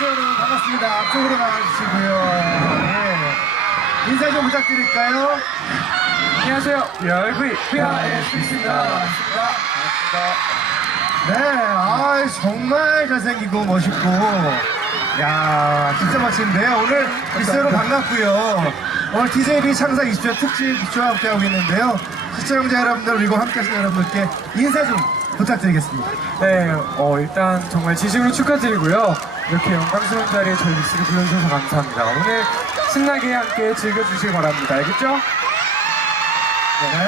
빅스 여러분 반갑습니다. 앞쪽으로 나와주시고요. 예. 인사 좀 부탁드릴까요? 안녕하세요. 열구이 VR의 빅스입니다. 네, 아 정말 잘생기고 멋있고, 야 진짜 멋진데요. 오늘 빅스로 반갑고요. 오늘 DJB 창사 20주년 특집 빅스와 함께하고 있는데요. 시청자 여러분들 그리고 함께하신 여러분들께 인사 좀 부탁드리겠습니다. 네, 어, 일단 정말 진심으로 축하드리고요. 이렇게 영광스러운 자리에 저희 믹스를 불러주셔서 감사합니다. 오늘 신나게 함께 즐겨주시기 바랍니다. 알겠죠? 네,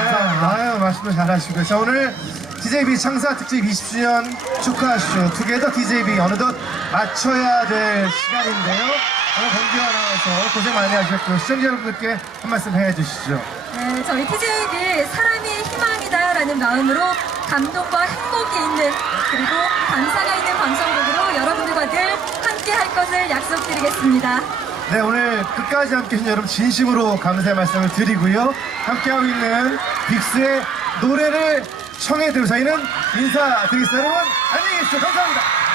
아유, 말씀도 잘하시고요. 자, 오늘 DJB 창사 특집 20주년 축하쇼 투게더 DJB 어느덧 맞춰야 될 시간인데요. 오늘 공기와 나와서 고생 많이 하셨고 시청자 여러분들께 한 말씀 해주시죠. 네, 저희 TJB 사람이 희망이다라는 마음으로 감동과 행복이 있는 그리고 감사가 있는 방송국으로 여러분들과 늘 함께 할 것을 약속드리겠습니다. 네, 오늘 끝까지 함께 해주신 여러분 진심으로 감사의 말씀을 드리고요. 함께하고 있는 빅스의 노래를 청해드리고 저희는 인사드리겠습니다. 여러분, 안녕히 계십시오. 감사합니다.